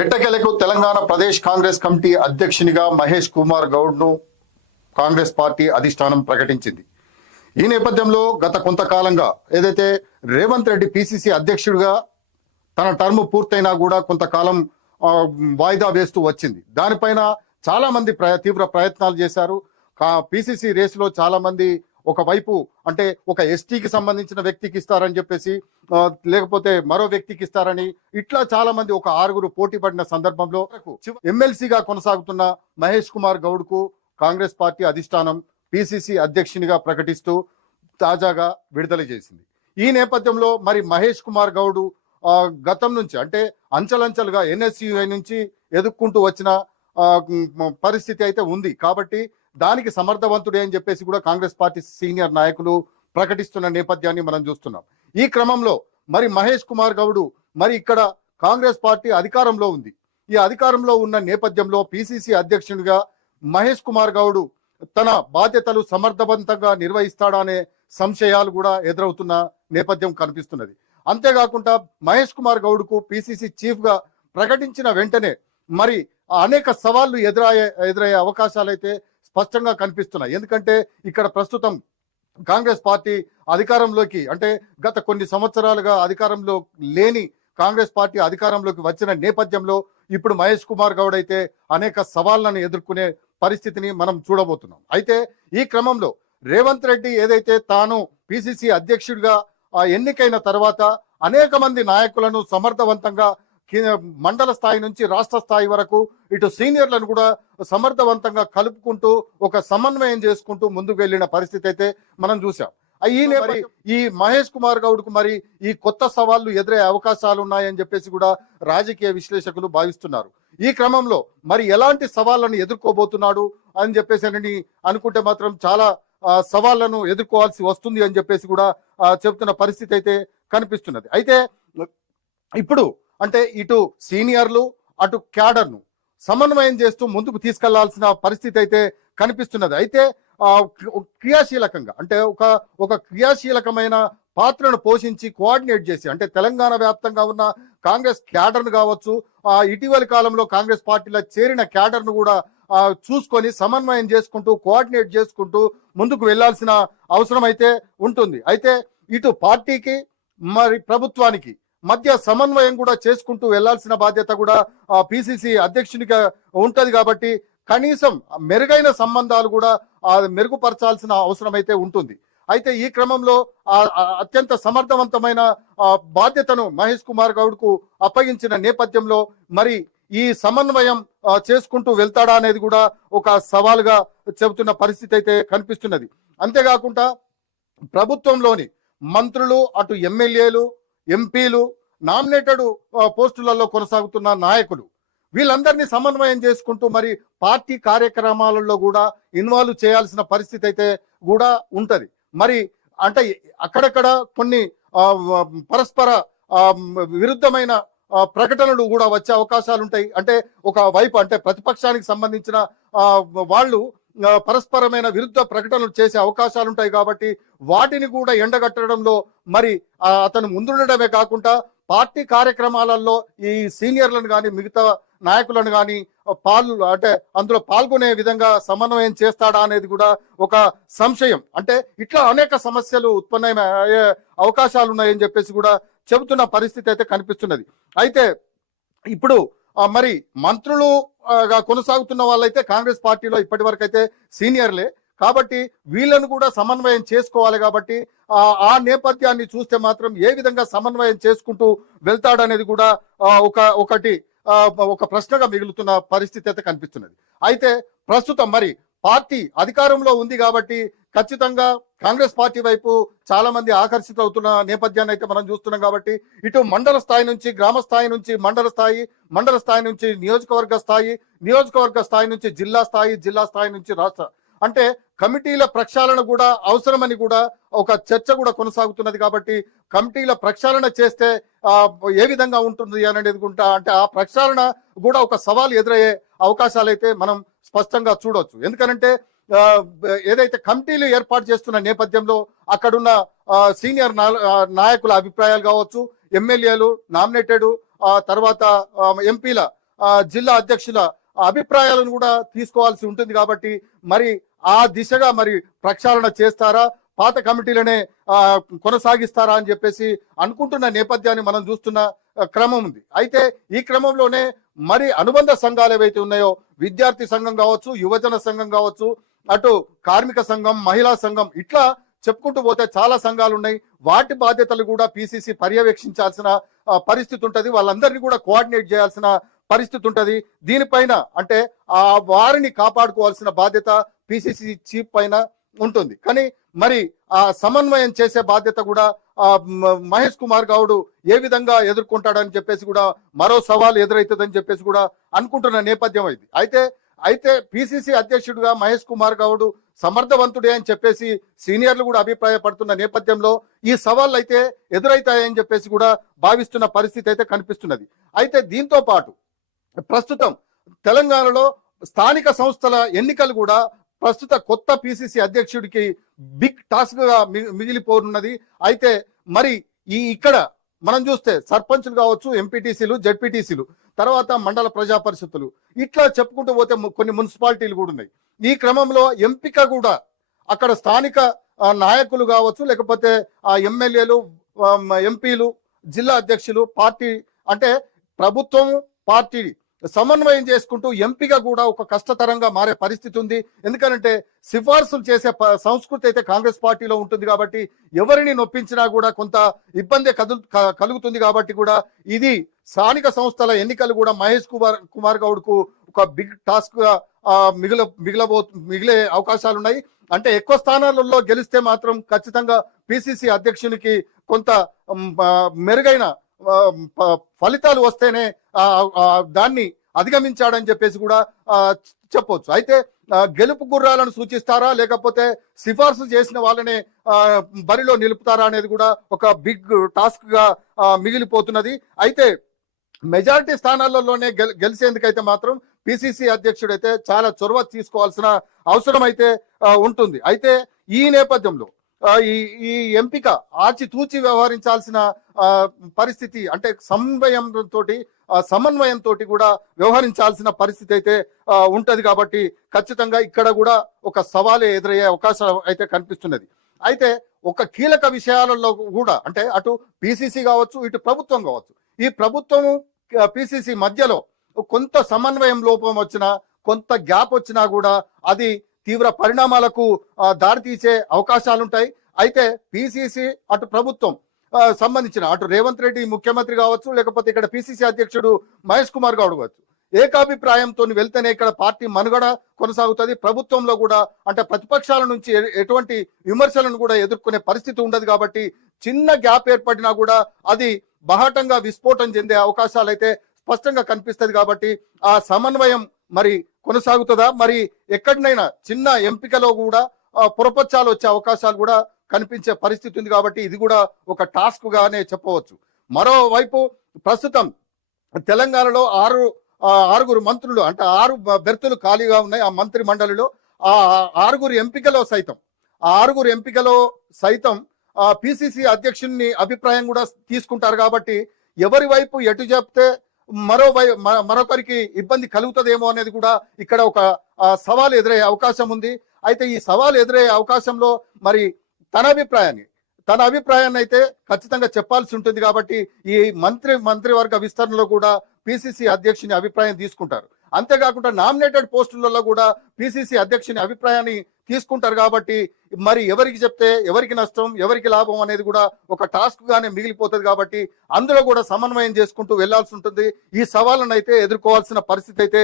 ఎట్టకేలకు తెలంగాణ ప్రదేశ్ కాంగ్రెస్ కమిటీ అధ్యక్షునిగా మహేష్ కుమార్ గౌడ్ ను కాంగ్రెస్ పార్టీ అధిష్టానం ప్రకటించింది. ఈ నేపథ్యంలో గత కొంతకాలంగా ఏదైతే రేవంత్ రెడ్డి పిసిసి అధ్యక్షుడిగా తన టర్మ్ పూర్తయినా కూడా కొంతకాలం వాయిదా వేస్తూ వచ్చింది. దానిపైన చాలా మంది తీవ్ర ప్రయత్నాలు చేశారు. పిసిసి రేసులో చాలా మంది ఒకవైపు అంటే ఒక ఎస్టీకి సంబంధించిన వ్యక్తికి ఇస్తారని చెప్పేసి, లేకపోతే మరో వ్యక్తికి ఇస్తారని, ఇట్లా చాలా మంది ఒక 6 పోటీ పడిన సందర్భంలో ఎమ్మెల్సీగా కొనసాగుతున్న మహేష్ కుమార్ గౌడ్ కు కాంగ్రెస్ పార్టీ అధిష్టానం పిసిసి అధ్యక్షునిగా ప్రకటిస్తూ తాజాగా విడుదల చేసింది. ఈ నేపథ్యంలో మరి మహేష్ కుమార్ గౌడ్ గతం నుంచి అంటే అంచెలంచెలుగా ఎన్ఎస్యుఐ నుంచి ఎదుక్కుంటూ వచ్చిన పరిస్థితి అయితే ఉంది. కాబట్టి దానికి సమర్థవంతుడే అని చెప్పేసి కూడా కాంగ్రెస్ పార్టీ సీనియర్ నాయకులు ప్రకటిస్తున్న నేపథ్యాన్ని మనం చూస్తున్నాం. ఈ క్రమంలో మరి మహేష్ కుమార్ గౌడ్ మరి ఇక్కడ కాంగ్రెస్ పార్టీ అధికారంలో ఉంది. ఈ అధికారంలో ఉన్న నేపథ్యంలో పిసిసి అధ్యక్షునిగా మహేష్ కుమార్ గౌడ్ తన బాధ్యతలు సమర్థవంతంగా నిర్వహిస్తాడా అనే సంశయాలు కూడా ఎదురవుతున్న నేపథ్యం కనిపిస్తున్నది. అంతేకాకుండా మహేష్ కుమార్ గౌడ్ కు పిసిసి చీఫ్ గా ప్రకటించిన వెంటనే మరి అనేక సవాళ్లు ఎదురయ్యే అవకాశాలు అయితే స్పష్టంగా కనిపిస్తున్నాయి. ఎందుకంటే ఇక్కడ ప్రస్తుతం కాంగ్రెస్ పార్టీ అధికారంలోకి అంటే గత కొన్ని సంవత్సరాలుగా అధికారంలో లేని కాంగ్రెస్ పార్టీ అధికారంలోకి వచ్చిన నేపథ్యంలో ఇప్పుడు మహేష్ కుమార్ గౌడ్ అయితే అనేక సవాళ్లను ఎదుర్కొనే పరిస్థితిని మనం చూడబోతున్నాం. అయితే ఈ క్రమంలో రేవంత్ రెడ్డి ఏదైతే తాను పిసిసి అధ్యక్షుడిగా ఎన్నికైన తర్వాత అనేక మంది నాయకులను సమర్థవంతంగా మండల స్థాయి నుంచి రాష్ట్ర స్థాయి వరకు ఇటు సీనియర్లను కూడా సమర్థవంతంగా కలుపుకుంటూ ఒక సమన్వయం చేసుకుంటూ ముందుకు వెళ్ళిన పరిస్థితి అయితే మనం చూసాం. ఈ మహేష్ కుమార్ గౌడ్ కు మరి ఈ కొత్త సవాళ్లు ఎదురయ్యే అవకాశాలు ఉన్నాయని చెప్పేసి కూడా రాజకీయ విశ్లేషకులు భావిస్తున్నారు. ఈ క్రమంలో మరి ఎలాంటి సవాళ్లను ఎదుర్కోబోతున్నాడు అని చెప్పేసి అనుకుంటే మాత్రం చాలా సవాళ్లను ఎదుర్కోవాల్సి వస్తుంది అని చెప్పేసి కూడా చెబుతున్న పరిస్థితి అయితే కనిపిస్తున్నది. అయితే ఇప్పుడు అంటే ఇటు సీనియర్లు అటు క్యాడర్ను సమన్వయం చేస్తూ ముందుకు తీసుకెళ్లాల్సిన పరిస్థితి అయితే కనిపిస్తున్నది. అయితే క్రియాశీలకంగా అంటే ఒక క్రియాశీలకమైన పాత్రను పోషించి కోఆర్డినేట్ చేసి అంటే తెలంగాణ వ్యాప్తంగా ఉన్న కాంగ్రెస్ క్యాడర్ను కావచ్చు, ఇటీవలి కాలంలో కాంగ్రెస్ పార్టీలో చేరిన క్యాడర్ను కూడా చూసుకొని సమన్వయం చేసుకుంటూ కోఆర్డినేట్ చేసుకుంటూ ముందుకు వెళ్లాల్సిన అవసరం అయితే ఉంటుంది. అయితే ఇటు పార్టీకి మరి ప్రభుత్వానికి మధ్య సమన్వయం కూడా చేసుకుంటూ వెళ్లాల్సిన బాధ్యత కూడా పిసిసి అధ్యక్షునిగా ఉంటది. కాబట్టి కనీసం మెరుగైన సంబంధాలు కూడా మెరుగుపరచాల్సిన అవసరం అయితే ఉంటుంది. అయితే ఈ క్రమంలో అత్యంత సమర్థవంతమైన బాధ్యతను మహేష్ కుమార్ గౌడ్ కు అప్పగించిన నేపథ్యంలో మరి ఈ సమన్వయం చేసుకుంటూ వెళ్తాడా అనేది కూడా ఒక సవాలుగా చెబుతున్న పరిస్థితి అయితే కనిపిస్తున్నది. అంతేకాకుండా ప్రభుత్వంలోని మంత్రులు అటు ఎమ్మెల్యేలు ఎంపీలు నామినేటెడ్ పోస్టులలో కొనసాగుతున్న నాయకులు వీళ్ళందరినీ సమన్వయం చేసుకుంటూ మరి పార్టీ కార్యక్రమాలలో కూడా ఇన్వాల్వ్ చేయాల్సిన పరిస్థితి అయితే కూడా ఉంటది. మరి అంటే అక్కడక్కడ కొన్ని పరస్పర విరుద్ధమైన ప్రకటనలు కూడా వచ్చే అవకాశాలు ఉంటాయి. అంటే ఒక వైపు అంటే ప్రతిపక్షానికి సంబంధించిన వాళ్ళు పరస్పరమైన విరుద్ధ ప్రకటనలు చేసే అవకాశాలు ఉంటాయి. కాబట్టి వాటిని కూడా ఎండగట్టడంలో మరి అతను ముందుండడమే కాకుండా పార్టీ కార్యక్రమాలలో ఈ సీనియర్లను కానీ మిగతా నాయకులను కానీ అంటే అందులో పాల్గొనే విధంగా సమన్వయం చేస్తాడా అనేది కూడా ఒక సంశయం. అంటే ఇట్లా అనేక సమస్యలు ఉత్పన్నమయ్యే అవకాశాలు ఉన్నాయని చెప్పేసి కూడా చెబుతున్న పరిస్థితి అయితే కనిపిస్తున్నది. అయితే ఇప్పుడు మరి మంత్రులుగా కొనసాగుతున్న వాళ్ళైతే కాంగ్రెస్ పార్టీలో ఇప్పటి వరకు అయితే సీనియర్లే కాబట్టి వీళ్ళను కూడా సమన్వయం చేసుకోవాలి. కాబట్టి ఆ నేపథ్యాన్ని చూస్తే మాత్రం ఏ విధంగా సమన్వయం చేసుకుంటూ వెళ్తాడనేది కూడా ఒక ప్రశ్నగా మిగులుతున్న పరిస్థితి అయితే కనిపిస్తున్నది. అయితే ప్రస్తుతం మరి పార్టీ అధికారంలో ఉంది కాబట్టి ఖచ్చితంగా కాంగ్రెస్ పార్టీ వైపు చాలా మంది ఆకర్షిత అవుతున్న నేపథ్యాన్ని అయితే మనం చూస్తున్నాం. కాబట్టి ఇటు మండల స్థాయి నుంచి గ్రామ స్థాయి నుంచి మండల స్థాయి నుంచి నియోజకవర్గ స్థాయి నుంచి జిల్లా స్థాయి నుంచి రాష్ట్ర అంటే కమిటీల ప్రక్షాళన కూడా అవసరమని కూడా ఒక చర్చ కూడా కొనసాగుతున్నది. కాబట్టి కమిటీల ప్రక్షాళన చేస్తే ఏ విధంగా ఉంటుంది అనేది అంటే ఆ ప్రక్షాళన కూడా ఒక సవాల్ ఎదురయ్యే అవకాశాలు అయితే మనం స్పష్టంగా చూడవచ్చు. ఎందుకంటే ఏదైతే కమిటీలు ఏర్పాటు చేస్తున్న నేపథ్యంలో అక్కడున్న సీనియర్ నాయకుల అభిప్రాయాలు కావచ్చు, ఎమ్మెల్యేలు నామినేటెడ్ తర్వాత ఎంపీల జిల్లా అధ్యక్షుల అభిప్రాయాలను కూడా తీసుకోవాల్సి ఉంటుంది కాబట్టి మరి ఆ దిశగా మరి ప్రక్షాళన చేస్తారా, పాత కమిటీలనే కొనసాగిస్తారా అని చెప్పేసి అనుకుంటున్న నేపథ్యాన్ని మనం చూస్తున్న క్రమం ఉంది. అయితే ఈ క్రమంలోనే మరి అనుబంధ సంఘాలు ఏవైతే ఉన్నాయో, విద్యార్థి సంఘం కావచ్చు, యువజన సంఘం కావచ్చు, అటు కార్మిక సంఘం, మహిళా సంఘం, ఇట్లా చెప్పుకుంటూ పోతే చాలా సంఘాలు ఉన్నాయి. వాటి బాధ్యతలు కూడా పిసిసి పర్యవేక్షించాల్సిన పరిస్థితి ఉంటుంది. వాళ్ళందరినీ కూడా కోఆర్డినేట్ చేయాల్సిన పరిస్థితి ఉంటుంది. దీనిపైన అంటే ఆ వారిని కాపాడుకోవాల్సిన బాధ్యత పిసిసి చీఫ్ పైన ఉంటుంది. కానీ మరి ఆ సమన్వయం చేసే బాధ్యత కూడా మహేష్ కుమార్ గౌడ్ ఏ విధంగా ఎదుర్కొంటాడని చెప్పేసి కూడా మరో సవాల్ ఎదురవుతుందని చెప్పేసి కూడా అనుకుంటున్న నేపథ్యం ఇది. అయితే పిసిసి అధ్యక్షుడిగా మహేష్ కుమార్ గౌడ్ సమర్థవంతుడే అని చెప్పేసి సీనియర్లు కూడా అభిప్రాయపడుతున్న నేపథ్యంలో ఈ సవాళ్ళు అయితే ఎదురైతాయని చెప్పేసి కూడా భావిస్తున్న పరిస్థితి అయితే కనిపిస్తున్నది. అయితే దీంతో పాటు ప్రస్తుతం తెలంగాణలో స్థానిక సంస్థల ఎన్నికలు కూడా ప్రస్తుత కొత్త పిసిసి అధ్యక్షుడికి బిగ్ టాస్క్ గా మిగిలిపోనున్నది. అయితే మరి ఇక్కడ మనం చూస్తే సర్పంచ్లు కావచ్చు, ఎంపీటీసీలు, జడ్పీటీసీలు, తర్వాత మండల ప్రజా పరిషత్తులు, ఇట్లా చెప్పుకుంటూ పోతే కొన్ని మున్సిపాలిటీలు కూడా ఉన్నాయి. ఈ క్రమంలో ఎంపిక కూడా అక్కడ స్థానిక నాయకులు కావచ్చు, లేకపోతే ఎమ్మెల్యేలు, ఎంపీలు, జిల్లా అధ్యక్షులు, పార్టీ అంటే ప్రభుత్వం పార్టీ సమన్వయం చేసుకుంటూ ఎంపిక కూడా ఒక కష్టతరంగా మారే పరిస్థితి ఉంది. ఎందుకంటే సిఫార్సులు చేసే సంస్కృతి అయితే కాంగ్రెస్ పార్టీలో ఉంటుంది కాబట్టి ఎవరిని నొప్పించినా కూడా కొంత ఇబ్బంది కలుగుతుంది. కాబట్టి కూడా ఇది స్థానిక సంస్థల ఎన్నికలు కూడా మహేష్ కుమార్ గౌడ్ కు ఒక బిగ్ టాస్క్ గా మిగిలే అవకాశాలు ఉన్నాయి. అంటే ఎక్కువ స్థానాలలో గెలిస్తే మాత్రం ఖచ్చితంగా పిసిసి అధ్యక్షునికి కొంత మెరుగైన ఫలితాలు వస్తేనే దాన్ని అధిగమించాడని చెప్పేసి కూడా చెప్పొచ్చు. అయితే గెలుపు గుర్రాలను సూచిస్తారా, లేకపోతే సిఫార్సు చేసిన వాళ్ళనే బరిలో నిలుపుతారా అనేది కూడా ఒక బిగ్ టాస్క్ గా మిగిలిపోతున్నది. అయితే మెజారిటీ స్థానాలలోనే గెలిచేందుకైతే మాత్రం పిసిసి అధ్యక్షుడు అయితే చాలా చొరవ తీసుకోవాల్సిన అవసరం అయితే ఉంటుంది. అయితే ఈ నేపథ్యంలో ఈ ఎంపిక ఆచితూచి వ్యవహరించాల్సిన పరిస్థితి, అంటే సమన్వయంతో కూడా వ్యవహరించాల్సిన పరిస్థితి అయితే ఉంటది. కాబట్టి ఖచ్చితంగా ఇక్కడ కూడా ఒక సవాలే ఎదురయ్యే అవకాశం అయితే కనిపిస్తున్నది. అయితే ఒక కీలక విషయాలలో కూడా అంటే అటు పిసిసి కావచ్చు, ఇటు ప్రభుత్వం కావచ్చు, ఈ ప్రభుత్వం పిసిసి మధ్యలో కొంత సమన్వయం లోపం వచ్చినా, కొంత గ్యాప్ వచ్చినా కూడా అది తీవ్ర పరిణామాలకు దారితీసే అవకాశాలుంటాయి. అయితే పిసిసి అటు ప్రభుత్వం సంబంధించిన అటు రేవంత్ రెడ్డి ముఖ్యమంత్రి కావచ్చు, లేకపోతే ఇక్కడ పిసిసి అధ్యక్షుడు మహేష్ కుమార్ గౌడ్ కావచ్చు, ఏకాభిప్రాయంతో వెళ్తేనే ఇక్కడ పార్టీ మనుగడ కొనసాగుతుంది. ప్రభుత్వంలో కూడా అంటే ప్రతిపక్షాల నుంచి ఎటువంటి విమర్శలను కూడా ఎదుర్కొనే పరిస్థితి ఉండదు. కాబట్టి చిన్న గ్యాప్ ఏర్పడినా కూడా అది బహాటంగా విస్ఫోటం చెందే అవకాశాలు అయితే స్పష్టంగా కనిపిస్తుంది. కాబట్టి ఆ సమన్వయం మరి కొనసాగుతుందా, మరి ఎక్కడినైనా చిన్న ఎంపికలో కూడా పొరపచ్చాలు వచ్చే అవకాశాలు కూడా కనిపించే పరిస్థితి ఉంది. కాబట్టి ఇది కూడా ఒక టాస్క్ గానే చెప్పవచ్చు. మరోవైపు ప్రస్తుతం తెలంగాణలో ఆరుగురు మంత్రులు అంటే 6 బెర్తులు ఖాళీగా ఉన్నాయి. ఆ మంత్రి మండలిలో ఆ ఆరుగురు ఎంపికలో సైతం పిసిసి అధ్యక్షుని అభిప్రాయం కూడా తీసుకుంటారు. కాబట్టి ఎవరి వైపు ఎటు చెప్తే మరొకరికి ఇబ్బంది కలుగుతుందేమో అనేది కూడా ఇక్కడ ఒక సవాల్ ఎదురయ్యే అవకాశం ఉంది. అయితే ఈ సవాల్ ఎదురయ్యే అవకాశంలో మరి తన అభిప్రాయాన్ని అయితే ఖచ్చితంగా చెప్పాల్సి ఉంటుంది. కాబట్టి ఈ మంత్రివర్గ విస్తరణలో కూడా పిసిసి అధ్యక్షుని అభిప్రాయం తీసుకుంటారు. అంతేకాకుండా నామినేటెడ్ పోస్టులలో కూడా పిసిసి అధ్యక్షుని అభిప్రాయాన్ని తీసుకుంటారు. కాబట్టి మరి ఎవరికి చెప్తే ఎవరికి నష్టం, ఎవరికి లాభం అనేది కూడా ఒక టాస్క్ గానే మిగిలిపోతుంది. కాబట్టి అందులో కూడా సమన్వయం చేసుకుంటూ వెళ్లాల్సి ఉంటుంది. ఈ సవాళ్ళను అయితే ఎదుర్కోవాల్సిన పరిస్థితి అయితే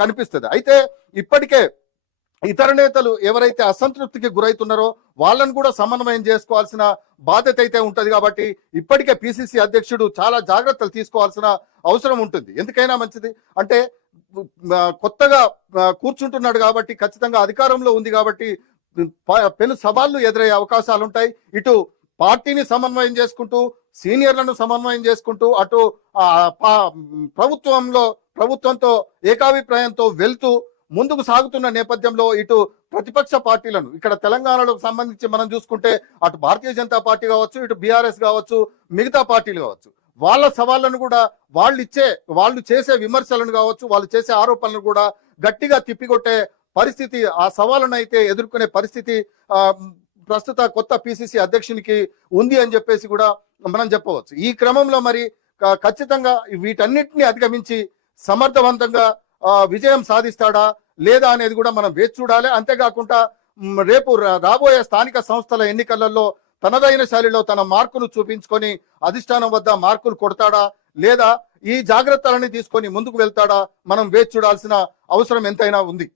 కనిపిస్తుంది. అయితే ఇప్పటికే ఇతర నేతలు ఎవరైతే అసంతృప్తికి గురవుతున్నారో వాళ్ళను కూడా సమన్వయం చేసుకోవాల్సిన బాధ్యత అయితే ఉంటది. కాబట్టి ఇప్పటికే పిసిసి అధ్యక్షుడు చాలా జాగ్రత్తలు తీసుకోవాల్సిన అవసరం ఉంటుంది. ఎందుకైనా మంచిది అంటే కొత్తగా కూర్చుంటున్నాడు కాబట్టి ఖచ్చితంగా అధికారంలో ఉంది కాబట్టి పెను సవాళ్లు ఎదురయ్యే అవకాశాలు ఉంటాయి. ఇటు పార్టీని సమన్వయం చేసుకుంటూ, సీనియర్లను సమన్వయం చేసుకుంటూ, అటు ప్రభుత్వంతో ఏకాభిప్రాయంతో వెళ్తూ ముందుకు సాగుతున్న నేపథ్యంలో ఇటు ప్రతిపక్ష పార్టీలను ఇక్కడ తెలంగాణలో సంబంధించి మనం చూసుకుంటే అటు భారతీయ జనతా పార్టీ కావచ్చు, ఇటు బీఆర్ఎస్ కావచ్చు, మిగతా పార్టీలు కావచ్చు, వాళ్ళ సవాళ్ళను కూడా వాళ్ళు చేసే విమర్శలను కావచ్చు, వాళ్ళు చేసే ఆరోపణలను కూడా గట్టిగా తిప్పికొట్టే పరిస్థితి, ఆ సవాళ్ళను అయితే ఎదుర్కొనే పరిస్థితి ప్రస్తుత కొత్త పిసిసి అధ్యక్షునికి ఉంది అని చెప్పేసి కూడా మనం చెప్పవచ్చు. ఈ క్రమంలో మరి ఖచ్చితంగా వీటన్నిటిని అధిగమించి సమర్థవంతంగా విజయం సాధిస్తాడా లేదా అనేది కూడా మనం వేచి చూడాలి. అంతేకాకుండా రేపు రాబోయే స్థానిక సంస్థల ఎన్నికలలో తనదైన శైలిలో తన మార్కును చూపించుకొని అధిష్టానం వద్ద మార్కులు కొడతాడా లేదా ఈ జాగ్రత్తలని తీసుకొని ముందుకు వెళ్తాడా మనం వేచి చూడాల్సిన అవసరం ఎంతైనా ఉంది.